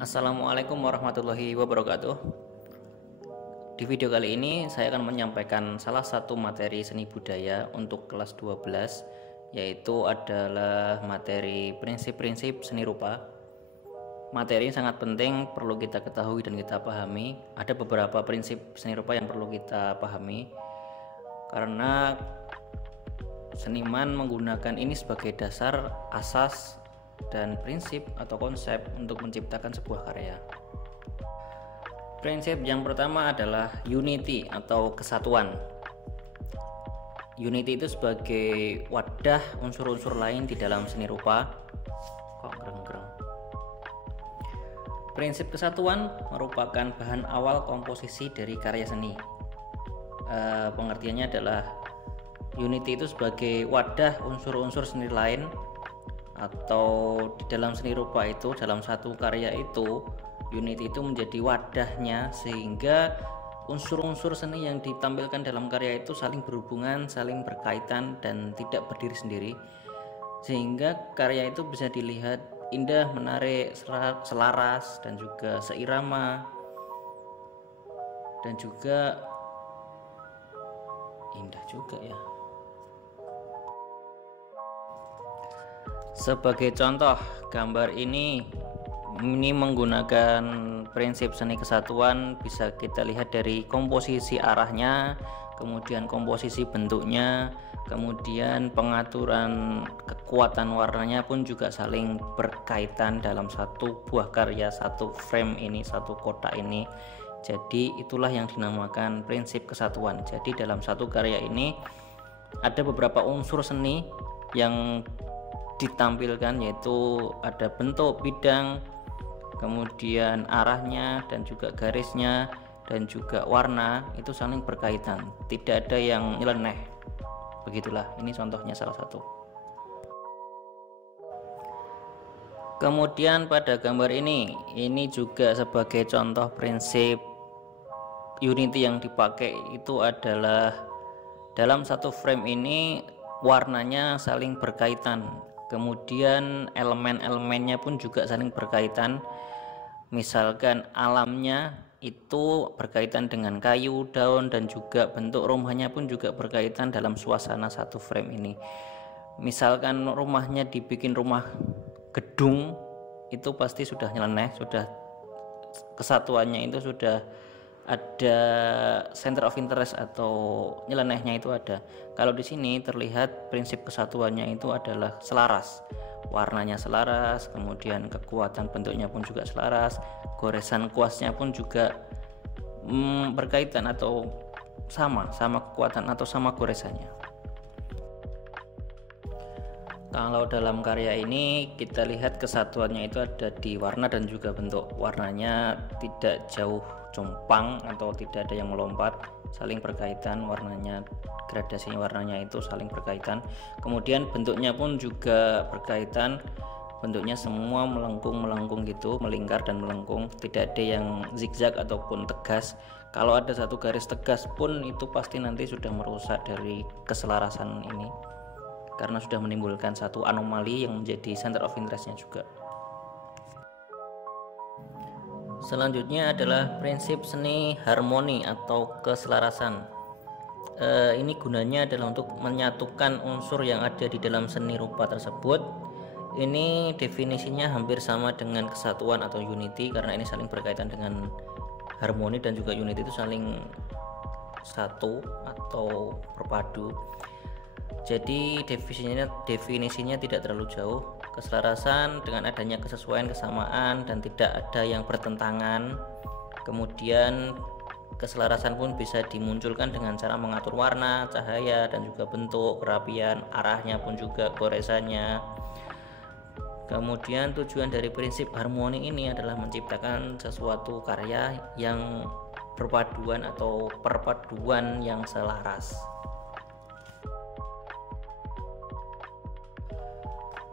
Assalamualaikum warahmatullahi wabarakatuh. Di video kali ini saya akan menyampaikan salah satu materi seni budaya untuk kelas 12, yaitu adalah materi prinsip-prinsip seni rupa. Materi ini sangat penting, perlu kita ketahui dan kita pahami. Ada beberapa prinsip seni rupa yang perlu kita pahami, karena seniman menggunakan ini sebagai dasar, asas, dan prinsip atau konsep untuk menciptakan sebuah karya. Prinsip yang pertama adalah unity atau kesatuan. Unity itu sebagai wadah unsur-unsur lain di dalam seni rupa. Prinsip kesatuan merupakan bahan awal komposisi dari karya seni. Pengertiannya adalah unity itu sebagai wadah unsur-unsur seni lain, atau di dalam seni rupa itu, dalam satu karya itu, unity itu menjadi wadahnya, sehingga unsur-unsur seni yang ditampilkan dalam karya itu saling berhubungan, saling berkaitan, dan tidak berdiri sendiri, sehingga karya itu bisa dilihat indah, menarik, selaras, dan juga seirama, dan juga indah juga ya. Sebagai contoh, gambar ini menggunakan prinsip seni kesatuan. Bisa kita lihat dari komposisi arahnya, kemudian komposisi bentuknya, kemudian pengaturan kekuatan warnanya pun juga saling berkaitan dalam satu buah karya, satu frame ini, satu kotak ini. Jadi itulah yang dinamakan prinsip kesatuan. Jadi dalam satu karya ini ada beberapa unsur seni yang ditampilkan, yaitu ada bentuk, bidang, kemudian arahnya, dan juga garisnya, dan juga warna, itu saling berkaitan, tidak ada yang nyeleneh. Begitulah, ini contohnya salah satu. Kemudian pada gambar ini juga sebagai contoh prinsip unity yang dipakai, itu adalah dalam satu frame ini warnanya saling berkaitan, kemudian elemen-elemennya pun juga saling berkaitan. Misalkan alamnya itu berkaitan dengan kayu, daun, dan juga bentuk rumahnya pun juga berkaitan dalam suasana satu frame ini. Misalkan rumahnya dibikin rumah gedung, itu pasti sudah nyeleneh, sudah kesatuannya itu sudah ada center of interest atau nyelenehnya itu ada. Kalau di sini terlihat prinsip kesatuannya itu adalah selaras, warnanya selaras, kemudian kekuatan bentuknya pun juga selaras, goresan kuasnya pun juga berkaitan atau sama kekuatan atau sama goresannya. Kalau dalam karya ini kita lihat kesatuannya itu ada di warna dan juga bentuk. Warnanya tidak jauh compang atau tidak ada yang melompat, saling berkaitan, warnanya, gradasi warnanya itu saling berkaitan. Kemudian bentuknya pun juga berkaitan, bentuknya semua melengkung gitu, melingkar dan melengkung, tidak ada yang zigzag ataupun tegas. Kalau ada satu garis tegas pun itu pasti nanti sudah merusak dari keselarasan ini, karena sudah menimbulkan satu anomali yang menjadi center of interestnya juga. Selanjutnya adalah prinsip seni harmoni atau keselarasan. Ini gunanya adalah untuk menyatukan unsur yang ada di dalam seni rupa tersebut. Ini definisinya hampir sama dengan kesatuan atau unity, karena ini saling berkaitan dengan harmoni, dan juga unity itu saling satu atau berpadu. Jadi definisinya tidak terlalu jauh. Keselarasan dengan adanya kesesuaian, kesamaan, dan tidak ada yang bertentangan. Kemudian keselarasan pun bisa dimunculkan dengan cara mengatur warna, cahaya, dan juga bentuk, kerapian, arahnya pun juga goresannya. Kemudian tujuan dari prinsip harmoni ini adalah menciptakan sesuatu karya yang berpaduan atau perpaduan yang selaras.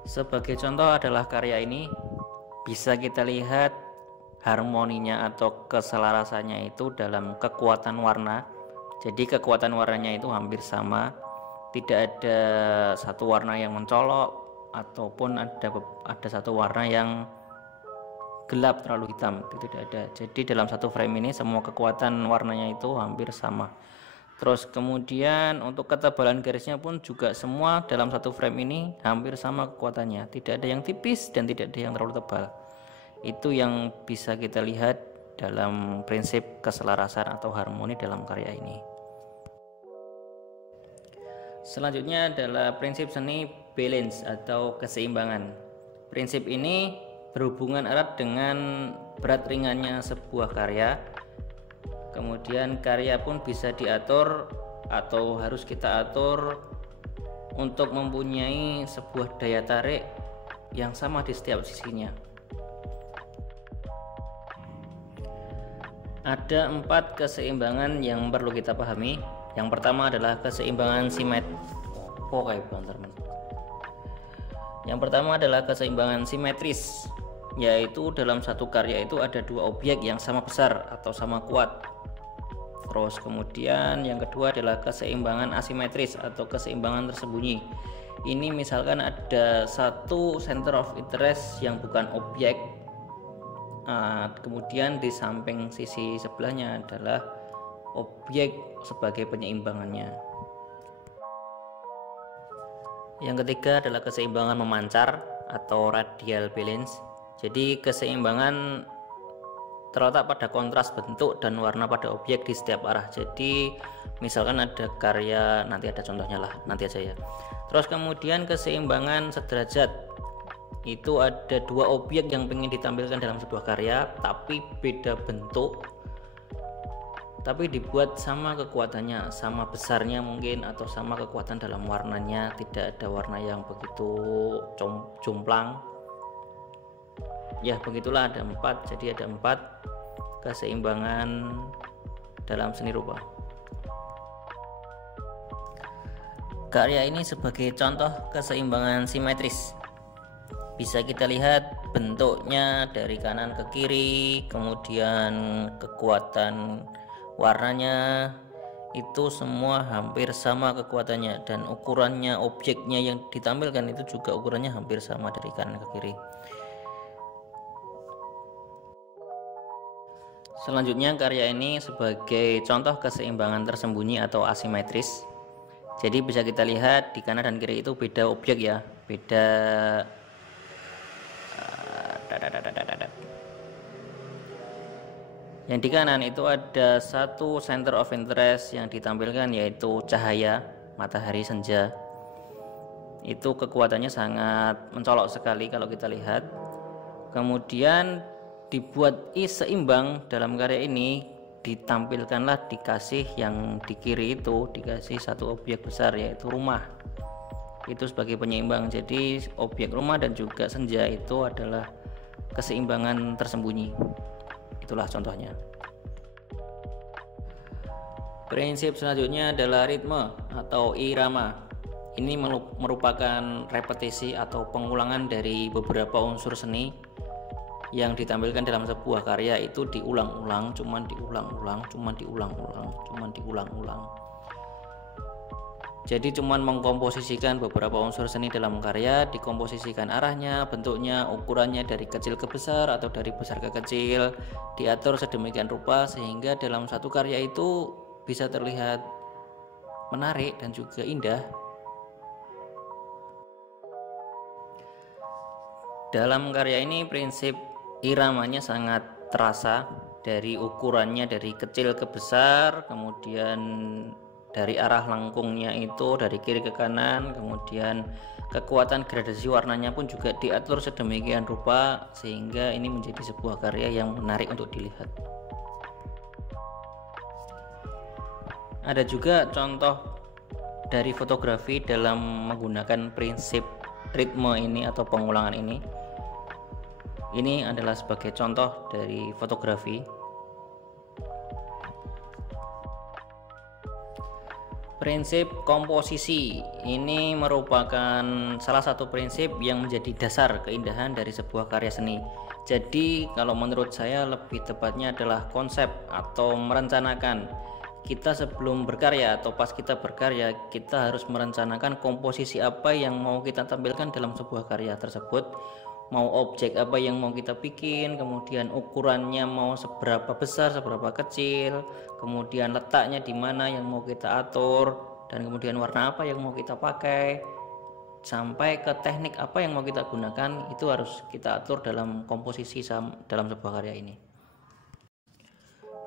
Sebagai contoh adalah karya ini, bisa kita lihat harmoninya atau keselarasannya itu dalam kekuatan warna. Jadi kekuatan warnanya itu hampir sama, tidak ada satu warna yang mencolok ataupun ada satu warna yang gelap, terlalu hitam, itu tidak ada. Jadi dalam satu frame ini semua kekuatan warnanya itu hampir sama. Terus kemudian untuk ketebalan garisnya pun juga semua dalam satu frame ini hampir sama kekuatannya, tidak ada yang tipis dan tidak ada yang terlalu tebal. Itu yang bisa kita lihat dalam prinsip keselarasan atau harmoni dalam karya ini. Selanjutnya adalah prinsip seni balance atau keseimbangan. Prinsip ini berhubungan erat dengan berat ringannya sebuah karya. Kemudian karya pun bisa diatur atau harus kita atur untuk mempunyai sebuah daya tarik yang sama di setiap sisinya. Ada 4 keseimbangan yang perlu kita pahami. Yang pertama adalah keseimbangan Yang pertama adalah keseimbangan simetris, yaitu dalam satu karya itu ada 2 objek yang sama besar atau sama kuat. Terus kemudian yang kedua adalah keseimbangan asimetris atau keseimbangan tersembunyi. Ini misalkan ada satu center of interest yang bukan objek, kemudian di samping sisi sebelahnya adalah objek sebagai penyeimbangannya. Yang ketiga adalah keseimbangan memancar atau radial balance. Jadi keseimbangan terletak pada kontras bentuk dan warna pada objek di setiap arah. Jadi misalkan ada karya, nanti ada contohnya lah, nanti aja ya. Terus kemudian keseimbangan sederajat, itu ada 2 objek yang ingin ditampilkan dalam sebuah karya tapi beda bentuk, tapi dibuat sama kekuatannya, sama besarnya mungkin, atau sama kekuatan dalam warnanya, tidak ada warna yang begitu jomplang. Ya begitulah, ada 4. Jadi ada 4 keseimbangan dalam seni rupa. Karya ini sebagai contoh keseimbangan simetris. Bisa kita lihat bentuknya dari kanan ke kiri, kemudian kekuatan warnanya itu semua hampir sama kekuatannya, dan ukurannya objeknya yang ditampilkan itu juga ukurannya hampir sama dari kanan ke kiri. Selanjutnya karya ini sebagai contoh keseimbangan tersembunyi atau asimetris. Jadi bisa kita lihat di kanan dan kiri itu beda objek ya, beda yang di kanan itu ada satu center of interest yang ditampilkan, yaitu cahaya matahari senja. Itu kekuatannya sangat mencolok sekali kalau kita lihat. Kemudian dibuat seimbang dalam karya ini, ditampilkanlah dikasih yang di kiri itu dikasih satu objek besar, yaitu rumah. Itu sebagai penyeimbang. Jadi objek rumah dan juga senja itu adalah keseimbangan tersembunyi. Itulah contohnya. Prinsip selanjutnya adalah ritme atau irama. Ini merupakan repetisi atau pengulangan dari beberapa unsur seni yang ditampilkan dalam sebuah karya. Itu diulang-ulang, cuman diulang-ulang. Jadi cuman mengkomposisikan beberapa unsur seni dalam karya, dikomposisikan arahnya, bentuknya, ukurannya dari kecil ke besar atau dari besar ke kecil, diatur sedemikian rupa sehingga dalam satu karya itu bisa terlihat menarik dan juga indah. Dalam karya ini prinsip iramanya sangat terasa, dari ukurannya dari kecil ke besar, kemudian dari arah lengkungnya itu dari kiri ke kanan, kemudian kekuatan gradasi warnanya pun juga diatur sedemikian rupa sehingga ini menjadi sebuah karya yang menarik untuk dilihat. Ada juga contoh dari fotografi dalam menggunakan prinsip ritme ini atau pengulangan ini. Ini adalah sebagai contoh dari fotografi. Prinsip komposisi ini merupakan salah satu prinsip yang menjadi dasar keindahan dari sebuah karya seni. Jadi kalau menurut saya lebih tepatnya adalah konsep atau merencanakan. Kita sebelum berkarya atau pas kita berkarya, kita harus merencanakan komposisi apa yang mau kita tampilkan dalam sebuah karya tersebut mau objek apa yang mau kita bikin, kemudian ukurannya mau seberapa besar, seberapa kecil, kemudian letaknya di mana yang mau kita atur, dan kemudian warna apa yang mau kita pakai, sampai ke teknik apa yang mau kita gunakan, itu harus kita atur dalam komposisi dalam sebuah karya ini.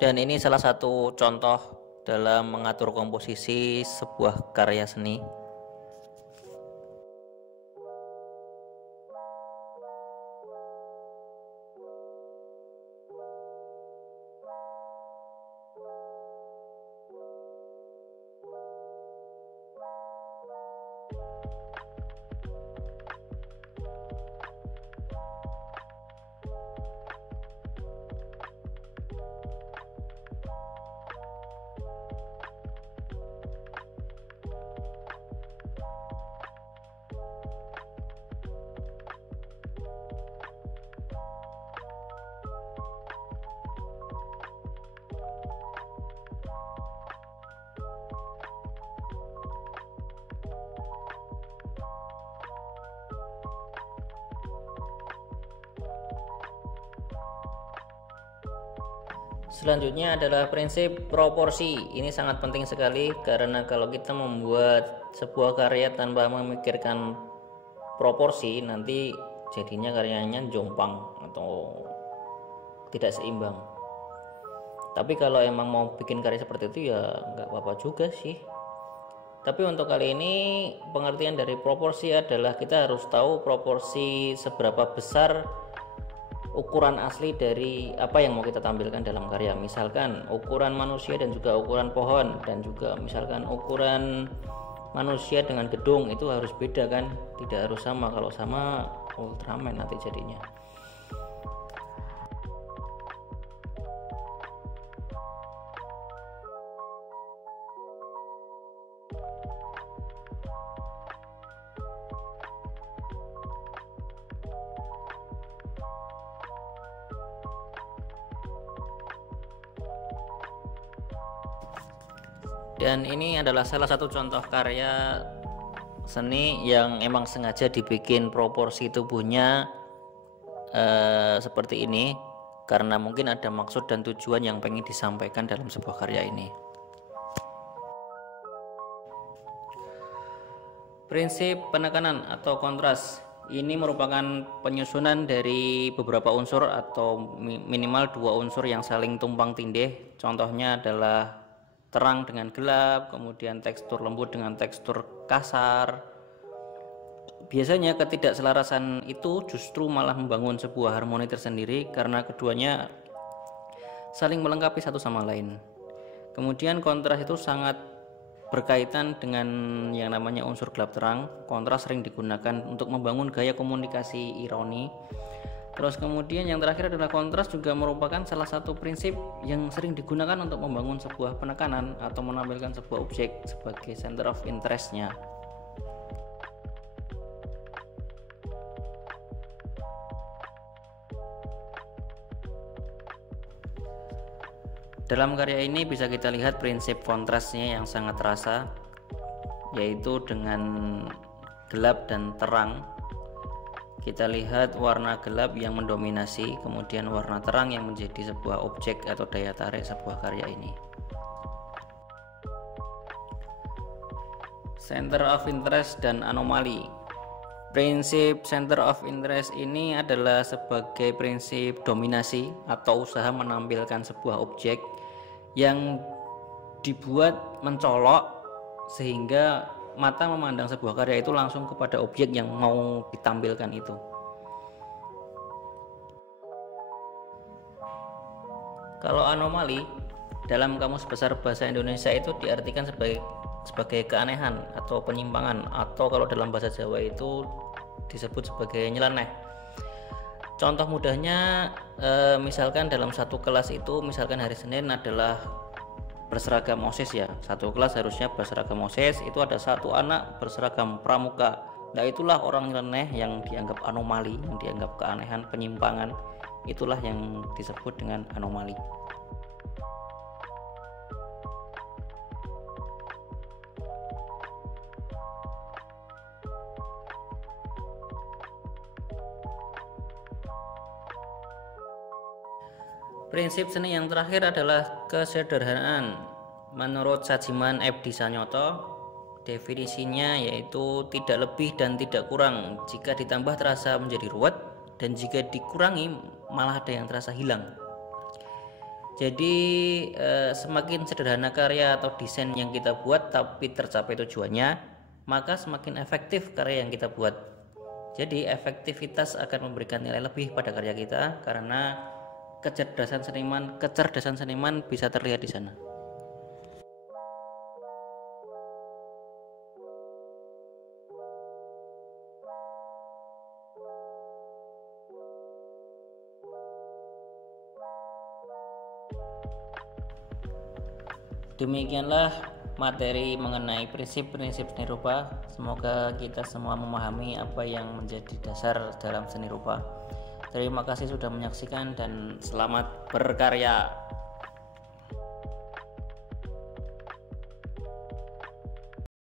Dan ini salah satu contoh dalam mengatur komposisi sebuah karya seni. Selanjutnya adalah prinsip proporsi. Ini sangat penting sekali karena kalau kita membuat sebuah karya tanpa memikirkan proporsi, nanti jadinya karyanya jomplang atau tidak seimbang. Tapi kalau emang mau bikin karya seperti itu ya nggak apa-apa juga sih. Tapi untuk kali ini pengertian dari proporsi adalah kita harus tahu proporsi seberapa besar ukuran asli dari apa yang mau kita tampilkan dalam karya. Misalkan ukuran manusia dan juga ukuran pohon, dan juga misalkan ukuran manusia dengan gedung itu harus beda kan, tidak harus sama. Kalau sama Ultraman nanti jadinya. Dan ini adalah salah satu contoh karya seni yang emang sengaja dibikin proporsi tubuhnya seperti ini, karena mungkin ada maksud dan tujuan yang pengen disampaikan dalam sebuah karya ini. Prinsip penekanan atau kontras ini merupakan penyusunan dari beberapa unsur atau minimal 2 unsur yang saling tumpang tindih. Contohnya adalah terang dengan gelap, kemudian tekstur lembut dengan tekstur kasar. Biasanya ketidakselarasan itu justru malah membangun sebuah harmoni tersendiri karena keduanya saling melengkapi satu sama lain. Kemudian kontras itu sangat berkaitan dengan yang namanya unsur gelap terang. Kontras sering digunakan untuk membangun gaya komunikasi ironi. Terus kemudian yang terakhir adalah kontras juga merupakan salah satu prinsip yang sering digunakan untuk membangun sebuah penekanan atau menampilkan sebuah objek sebagai center of interest-nya. Dalam karya ini bisa kita lihat prinsip kontrasnya yang sangat terasa, yaitu dengan gelap dan terang. Kita lihat warna gelap yang mendominasi, kemudian warna terang yang menjadi sebuah objek atau daya tarik sebuah karya ini. Center of interest dan anomali. Prinsip center of interest ini adalah sebagai prinsip dominasi atau usaha menampilkan sebuah objek yang dibuat mencolok sehingga mata memandang sebuah karya itu langsung kepada objek yang mau ditampilkan itu. Kalau anomali dalam Kamus Besar Bahasa Indonesia itu diartikan sebagai keanehan atau penyimpangan, atau kalau dalam bahasa Jawa itu disebut sebagai nyeleneh. Contoh mudahnya misalkan dalam satu kelas itu, misalkan hari Senin adalah berseragam OSIS ya, satu kelas harusnya berseragam OSIS, itu ada satu anak berseragam pramuka. Nah itulah orang nyeleneh yang dianggap anomali, yang dianggap keanehan, penyimpangan. Itulah yang disebut dengan anomali. Prinsip seni yang terakhir adalah kesederhanaan. Menurut Sajiman Epdi Sanyoto, definisinya yaitu tidak lebih dan tidak kurang. Jika ditambah terasa menjadi ruwet, dan jika dikurangi malah ada yang terasa hilang. Jadi semakin sederhana karya atau desain yang kita buat tapi tercapai tujuannya, maka semakin efektif karya yang kita buat. Jadi efektivitas akan memberikan nilai lebih pada karya kita karena kecerdasan seniman bisa terlihat di sana. Demikianlah materi mengenai prinsip-prinsip seni rupa. Semoga kita semua memahami apa yang menjadi dasar dalam seni rupa. Terima kasih sudah menyaksikan dan selamat berkarya.